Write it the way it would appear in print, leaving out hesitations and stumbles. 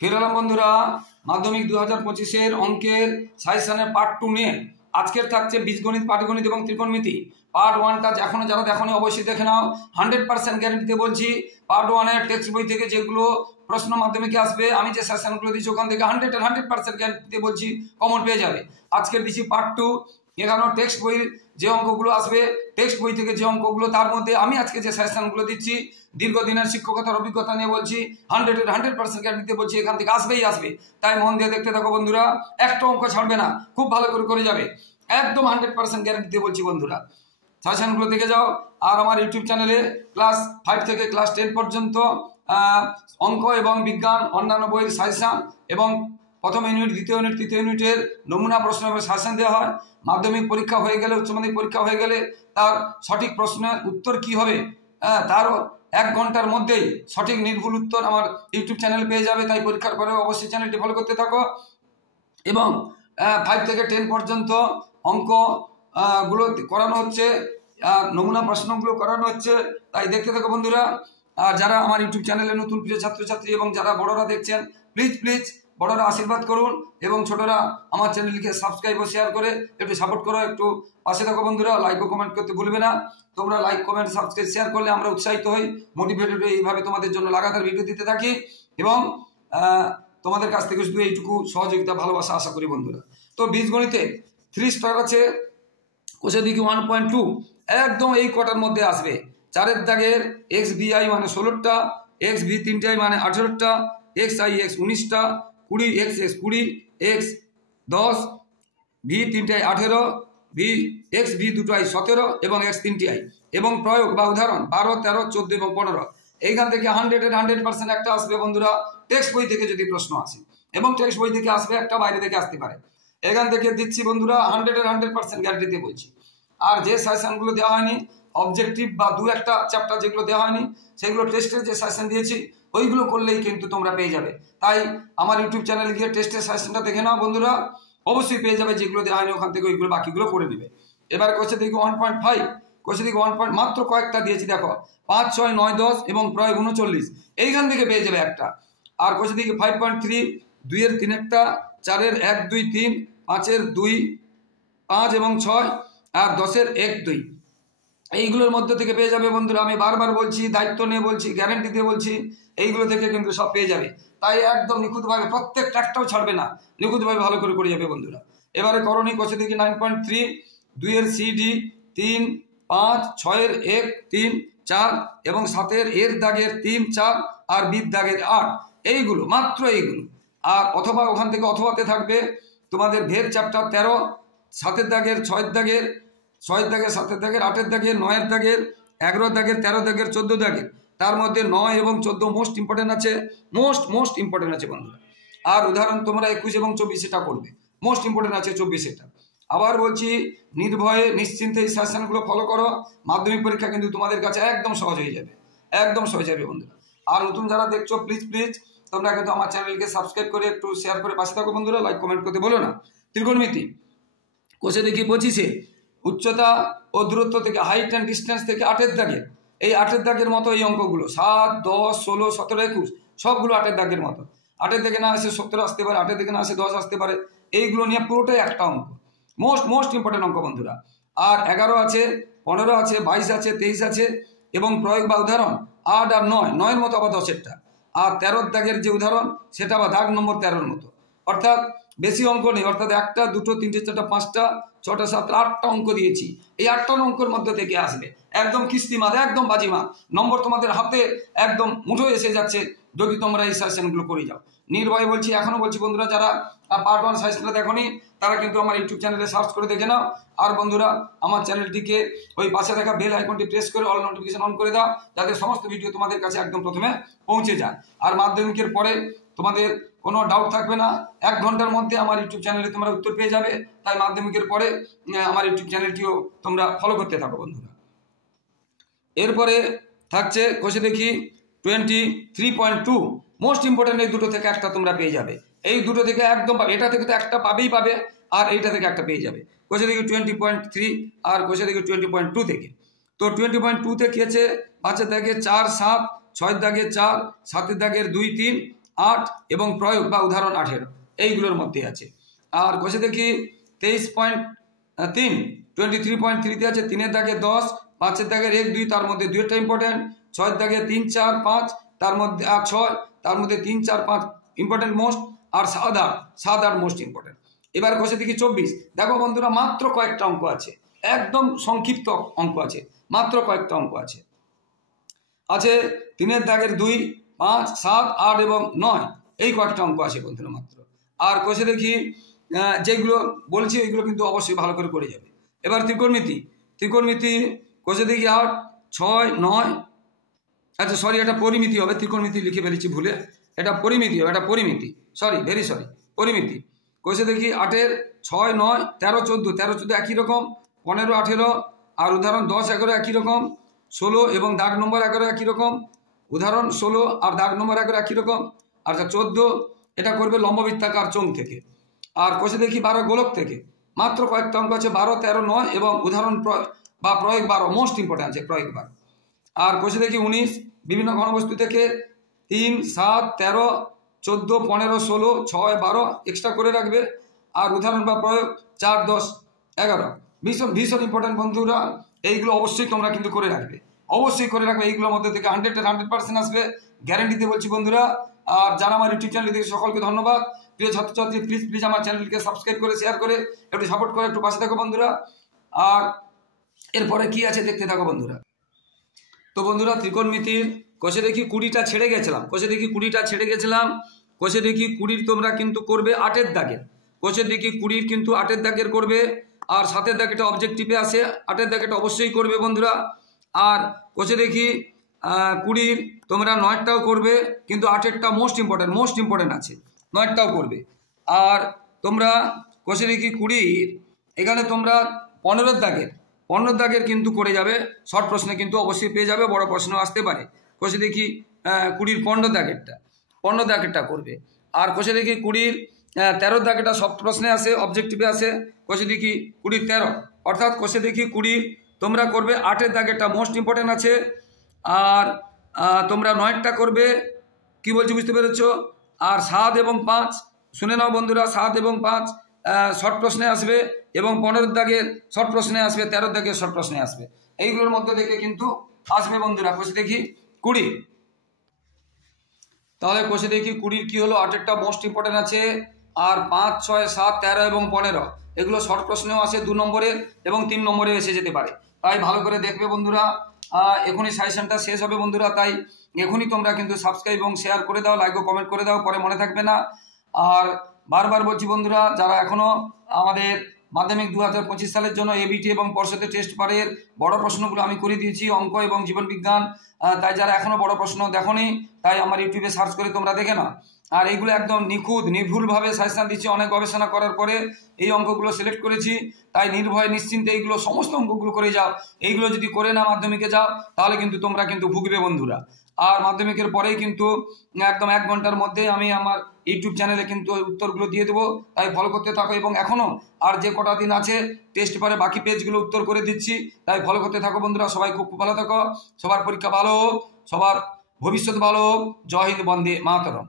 ফিরে এলাম বন্ধুরা মাধ্যমিক 2025-এর অঙ্কের সাজেশনের পার্ট 2 নিয়ে। আজকের থাকছে বীজগণিত, পাটিগণিত এবং ত্রিকোণমিতি। পার্ট 1টা এখনো যারা দেখোনি অবশ্যই দেখে নাও। 100% গ্যারেন্টিতে বলছি, পার্ট 1-এর টেক্সট বই থেকে যেগুলো প্রশ্ন মাধ্যমিকে আসবে, আমি যে সাজেশনগুলো দিচ্ছি ওখান থেকে 100% গ্যারেন্টিতে বলছি কমন পেয়ে যাবে। আজকে দিচ্ছি পার্ট 2। এখানে টেক্সট বইয়ের যে অঙ্কগুলো আসবে, টেক্সট বই থেকে যে অঙ্কগুলো, তার মধ্যে আমি আজকে যে সাজেশনগুলো দিচ্ছি দীর্ঘদিনের শিক্ষকতার অভিজ্ঞতা নিয়ে বলছি, 100% গ্যারেন্টিতে বলছি এখান থেকে আসবেই আসবে। তাই মন দিয়ে দেখতে থাকো বন্ধুরা, একটা অঙ্ক ছাড়বে না, খুব ভালো করে যাবে, একদম 100% গ্যারেন্টিতে বলছি বন্ধুরা। সাজেশনগুলো দেখে যাও। আর আমার ইউটিউব চ্যানেলে ক্লাস 5 থেকে ক্লাস 10 পর্যন্ত অঙ্ক এবং বিজ্ঞান অন্যান্য বইয়ের সাজেশন এবং প্রথম ইউনিট, দ্বিতীয় ইউনিট, তৃতীয় ইউনিটের নমুনা প্রশ্ন এবং সাজেশন দেওয়া হয়। মাধ্যমিক পরীক্ষা হয়ে গেলে, উচ্চ মাধ্যমিক পরীক্ষা হয়ে গেলে তার সঠিক প্রশ্নের উত্তর কি হবে, তারও 1 ঘন্টার মধ্যেই সঠিক নির্ভুল উত্তর আমার ইউটিউব চ্যানেলে পেয়ে যাবে। তাই পরীক্ষার পরে অবশ্যই চ্যানেলটি ফলো করতে থাকো। এবং 5 থেকে 10 পর্যন্ত অঙ্ক গুলো করানো হচ্ছে, নমুনা প্রশ্নগুলো করানো হচ্ছে, তাই দেখতে থাকো বন্ধুরা। আর যারা আমার ইউটিউব চ্যানেলে নতুন প্রিয় ছাত্রছাত্রী এবং যারা বড়রা দেখছেন, প্লিজ বড়রা আশীর্বাদ করুন এবং ছোটরা আমার চ্যানেলকে সাবস্ক্রাইব ও শেয়ার করে একটু সাপোর্ট করো, একটু পাশে থাকো বন্ধুরা। লাইক ও কমেন্ট করতে ভুলবে না। তোমরা লাইক, কমেন্ট, সাবস্ক্রাইব, শেয়ার করলে আমরা উৎসাহিত হই, মোটিভেটেড হই, এইভাবে তোমাদের জন্য লাগাতার ভিডিও দিতে থাকি এবং তোমাদের কাছ থেকে শুধু এইটুকু সহযোগিতা, ভালোবাসা আশা করি বন্ধুরা। তো বীজগণিতে 3 স্টার আছে, কোষে দিকে 1.2 একদম এই কটার মধ্যে আসবে। 4 দাগের এক্স বিআই মানে 16টা, এক্স ভি 3টাই মানে 18টা, এক্স আই এক্স 19টা, 20 এক্স এক্স 20, এক্স 10, ভি 3টাই 18, ভি এক্স ভি 2টাই 17 এবং এক্স 3টাই। এবং প্রয়োগ বা উদাহরণ 12, 13, 14 এবং 15। এইখান থেকে 100% একটা আসবে বন্ধুরা টেক্সট বই থেকে যদি প্রশ্ন আসে, এবং টেক্সট বই থেকে আসবে একটা, বাইরে থেকে আসতে পারে। এখান থেকে দিচ্ছি বন্ধুরা 100% গ্যারান্টিতে বলছি। আর যে সাজেশনগুলো দেওয়া হয়নি, অবজেক্টিভ বা 2-1টা চ্যাপ্টার যেগুলো দেওয়া হয়নি, সেগুলো টেস্টের যে সাজেশন দিয়েছি ওইগুলো করলেই কিন্তু তোমরা পেয়ে যাবে। তাই আমার ইউটিউব চ্যানেলে গিয়ে টেস্টের সাজেশনটা দেখে নাও বন্ধুরা, অবশ্যই পেয়ে যাবে। যেগুলো দেওয়া হয়নি ওখান থেকে ওইগুলো বাকিগুলো করে নেবে। এবার কোষে দেখি 1.5, কোষে দেখি 1. মাত্র কয়েকটা দিয়েছি দেখো, 5, 6, 9, 10 এবং প্রয়োগ 39, এইখান থেকে পেয়ে যাবে একটা। আর কোষে দেখি 5.3, 2-এর 3-একটা, 4-এর 1, 2, 3, 5-এর 2, 5 এবং 6, আর 10-এর 1, 2, এইগুলোর মধ্যে থেকে পেয়ে যাবে বন্ধুরা। আমি বারবার বলছি, দায়িত্ব নিয়ে বলছি, গ্যারেন্টি দিয়ে বলছি, এইগুলো থেকে কিন্তু সব পেয়ে যাবে। তাই একদম নিখুঁতভাবে প্রত্যেকটা একটাও ছাড়বে না, নিখুঁতভাবে ভালো করে যাবে বন্ধুরা। এবারে করণীয় কোষে দেখি 9.3, 2-এর সিডি 3, 5, 6-এর 1, 3, 4 এবং 7-এর এর দাগের 3, 4 আর বির দাগের 8, এইগুলো মাত্র এইগুলো। আর অথবা ওখান থেকে অথবাতে থাকবে তোমাদের ভেদ চ্যাপ্টার 13, 7-এর দাগের, 6-এর দাগের, 6-এর দাগের, 7-এর দাগের, 8-এর দাগের, 9-এর দাগের, 11-এর দাগের, 13 দাগের, 14 দাগের। তার মধ্যে 9 এবং 14 মোস্ট ইম্পর্টেন্ট আছে, মোস্ট ইম্পর্টেন্ট আছে বন্ধুরা। আর উদাহরণ তোমরা 21 এবং 24 এটা করবে, মোস্ট ইম্পর্টেন্ট আছে 24 এটা। আবার বলছি, নির্ভয়ে নিশ্চিন্তে এই সাজেশনগুলো ফলো করো, মাধ্যমিক পরীক্ষা কিন্তু তোমাদের কাছে একদম সহজ হয়ে যাবে, একদম সহজ হবে বন্ধুরা। আর নতুন যারা দেখছো প্লিজ তোমরা কিন্তু আমার চ্যানেলকে সাবস্ক্রাইব করে একটু শেয়ার করে পাশে থাকো বন্ধুরা, লাইক কমেন্ট করতে বলো না। ত্রিকোণমিতি কোষে দেখি 25-এ উচ্চতা ও দূরত্ব থেকে, হাইট অ্যান্ড ডিস্টেন্স থেকে 8-এর দাগের, এই 8-এর দাগের মতো এই অঙ্কগুলো 7, 10, 16, 17, 21 সবগুলো 8-এর দাগের মতো। 8-এর দিকে না আসে 17 আসতে পারে, 8-এর দিকে না আসে 10 আসতে পারে। এইগুলো নিয়ে পুরোটাই একটা অঙ্ক, মোস্ট ইম্পর্টেন্ট অঙ্ক বন্ধুরা। আর 11 আছে, 15 আছে, 22 আছে, 23 আছে এবং প্রয়োগ বা উদাহরণ 8 আর 9, 9-এর মতো আবার 10-এরটা। আর 13-এর দাগের যে উদাহরণ সেটা আবার দাগ নম্বর 13-এর মতো। অর্থাৎ বেশি অঙ্ক নেই, অর্থাৎ 1টা, 2টো, 3টে, 4টা, 5টা, 6টা, 7টা, 8টা অঙ্ক দিয়েছি। এই 8টা অঙ্কের মধ্যে থেকে আসবে একদম কিস্তিমাত, একদম বাজিমাত নম্বর তোমাদের হাতে একদম মুঠোয় এসে যাচ্ছে যদি তোমরা এই সাজেশনগুলো করে যাও। নির্ভয়ে বলছি, এখনো বলছি বন্ধুরা, যারা পার্ট 1 সাজেশনটা দেখোনি তারা কিন্তু আমার ইউটিউব চ্যানেলে সার্চ করে দেখে নাও। আর বন্ধুরা আমার চ্যানেলটিকে ওই পাশে থাকা বেল আইকনটি প্রেস করে অল নোটিফিকেশন অন করে দাও, যাতে সমস্ত ভিডিও তোমাদের কাছে একদম প্রথমে পৌঁছে যায়। আর মাধ্যমিকের পরে তোমাদের কোনো ডাউট থাকবে না, 1 ঘন্টার মধ্যে আমার ইউটিউব চ্যানেলে তোমরা উত্তর পেয়ে যাবে। তাই মাধ্যমিকের পরে আমার ইউটিউব চ্যানেলটিও তোমরা ফলো করতে থাকো বন্ধুরা। এরপরে থাকছে কোষে দেখি 23.2, মোস্ট ইম্পর্টেন্ট। এই দুটো থেকে একটা তোমরা পেয়ে যাবে, এই দুটো থেকে একদম পাবে, এটা থেকে তো একটা পাবেই পাবে, আর এইটা থেকে একটা পেয়ে যাবে। কোষে দেখি 20.3 আর কোষে দেখি 20.2 থেকে। তো 20.2 থেকে আছে 5-এর দাগে 4, 7, 6-এর দাগে 4, 7-এর দাগের 2, 3 8 এবং প্রয়োগ বা উদাহরণ 18 এইগুলোর মধ্যে আছে। আর কষে দেখি 23.3 23.3 আছে 3-এর দাগে 10, 5-এর দাগের 1, 2 তার মধ্যে 2টা ইম্পর্টেন্ট, 6-এর দাগে 3, 4, 5 তার মধ্যে 6 তার মধ্যে 3, 4, 5 ইম্পর্টেন্ট মোস্ট, আর 7 মোস্ট ইম্পর্টেন্ট। এবার কষে দেখি 24। দেখো বন্ধুরা মাত্র কয়েকটা অঙ্ক আছে, একদম সংক্ষিপ্ত অঙ্ক আছে, মাত্র কয়েকটা অঙ্ক আছে। 3-এর দাগের 2, 5, 7, 8 এবং 9 এই কয়েকটা অঙ্ক আছে বন্ধুরা মাত্র। আর কষে দেখি যেগুলো বলছি ওইগুলো কিন্তু অবশ্যই ভালো করে করে যাবে। এবার ত্রিকোণমিতি কষে দেখি 8, 6, 9, আচ্ছা সরি এটা পরিমিতি হবে, ত্রিকোণমিতি লিখে ফেলেছি ভুলে, এটা পরিমিতি হবে, এটা পরিমিতি, পরিমিতি। কষে দেখি 8-এর 6, 9, 13, 14 একই রকম, 15, 18 আর উদাহরণ 10, 11 একই রকম, 16 এবং দাগ নম্বর 11 একই রকম, উদাহরণ 16 আর দাগ নম্বর 11 একই রকম। আচ্ছা 14 এটা করবে লম্ববৃত্তাকার চোঙ থেকে। আর কষে দেখি 12 গোলক থেকে, মাত্র কয়েকটা অঙ্ক আছে 12, 13, 9 এবং উদাহরণ বা প্রয়োগ 12 মোস্ট ইম্পর্টেন্ট আছে, প্রয়োগ 12। আর কষে দেখি 19 বিভিন্ন ঘনবস্তু থেকে 3, 7, 13, 14, 15, 16, 6, 12 এক্সট্রা করে রাখবে। আর উদাহরণ বা প্রয়োগ 4, 10, 11 ভীষণ ইম্পর্টেন্ট বন্ধুরা, এইগুলো অবশ্যই তোমরা কিন্তু করে রাখবে, অবশ্যই করে রাখবে। এইগুলোর মধ্যে থেকে 100% আসবে, গ্যারেন্টিতে বলছি বন্ধুরা। আর যারা আমার ইউটিউব চ্যানেল দেখে সকলকে ধন্যবাদ। প্রিয় ছাত্রছাত্রী প্লিজ আমার চ্যানেলকে সাবস্ক্রাইব করে শেয়ার করে একটু সাপোর্ট করে একটু পাশে থাকো বন্ধুরা। আর এরপরে কি আছে দেখতে থাকো বন্ধুরা। তো বন্ধুরা ত্রিকোণমিতির কষে দেখি 20টা ছেড়ে গেছিলাম, কষে দেখি 20 তোমরা কিন্তু করবে 8-এর দাগের, কষে দেখি 20 কিন্তু 8-এর দাগের করবে। আর 7-এর দাগেটা অবজেক্টিভে আসে, 8-এর দাগেটা অবশ্যই করবে বন্ধুরা। আর কষে দেখি 20 তোমরা 9টাও করবে, কিন্তু 8-এরটা মোস্ট ইম্পর্টেন্ট আছে, 9টাও করবে। আর তোমরা কষে দেখি 20 এখানে তোমরা 15-এর দাগের কিন্তু করে যাবে, শর্ট প্রশ্নে কিন্তু অবশ্যই পেয়ে যাবে, বড় প্রশ্ন আসতে পারে। কষে দেখি 20 15 দাগেরটা করবে। আর কষে দেখি 20 13 দাগেরটা শর্ট প্রশ্নে আসে, অবজেক্টিভে আসে, কষে দেখি 20 13, অর্থাৎ কষে দেখি 20 তোমরা করবে 8-এর দাগেরটা মোস্ট ইম্পর্টেন্ট আছে। আর তোমরা 9টা করবে, কি বলছি বুঝতে পেরেছ। আর 7 এবং 5 শুনে নাও বন্ধুরা, 7 এবং 5 শর্ট প্রশ্নে আসবে এবং 15 দাগের শর্ট প্রশ্নে আসবে, 13 দাগের শর্ট প্রশ্নে আসবে, এইগুলোর মধ্যে থেকে কিন্তু আসবে বন্ধুরা। কষে দেখি 20, তাহলে কষে দেখি 20 কি হলো, 8-এরটা মোস্ট ইম্পর্টেন্ট আছে। আর 5, 6, 7, 13 এবং 15 এগুলো শর্ট প্রশ্নেও আসে 2 নম্বরের এবং 3 নম্বরে এসে যেতে পারে, তাই ভালো করে দেখবে বন্ধুরা। এখনই সাজেশনটা শেষ হবে বন্ধুরা, তাই এখনই তোমরা কিন্তু সাবস্ক্রাইব এবং শেয়ার করে দাও, লাইক ও কমেন্ট করে দাও, পরে মনে থাকবে না। আর বারবার বলছি বন্ধুরা, যারা এখনও আমাদের মাধ্যমিক 2025 সালের জন্য এবিটি এবং পর্ষদের টেস্ট পারের বড় প্রশ্নগুলো আমি করে দিয়েছি, অঙ্ক এবং জীবন বিজ্ঞান, তাই যারা এখনও বড় প্রশ্ন দেখোনি তাই আমার ইউটিউবে সার্চ করে তোমরা দেখে নাও। আর এইগুলো একদম নির্ভুলভাবে সাজেশন দিচ্ছি, অনেক গবেষণা করার পরে এই অঙ্কগুলো সিলেক্ট করেছি, তাই নির্ভয়ে নিশ্চিন্তে এইগুলো সমস্ত অঙ্কগুলো করে যাও। এইগুলো যদি করে না মাধ্যমিকে যাও তাহলে কিন্তু তোমরা কিন্তু ভুগবে বন্ধুরা। আর মাধ্যমিকের পরেই কিন্তু একদম 1 ঘন্টার মধ্যে আমি আমার ইউটিউব চ্যানেলে কিন্তু উত্তরগুলো দিয়ে দেবো, তাই ফলো করতে থাকো। এবং এখনও আর যে কটা দিন আছে টেস্ট পরে বাকি পেজগুলো উত্তর করে দিচ্ছি, তাই ফলো করতে থাকো বন্ধুরা। সবাই খুব ভালো থাকো, সবার পরীক্ষা ভালো হোক, সবার ভবিষ্যৎ ভালো হোক। জয় হিন্দ, বন্দে মাতরম।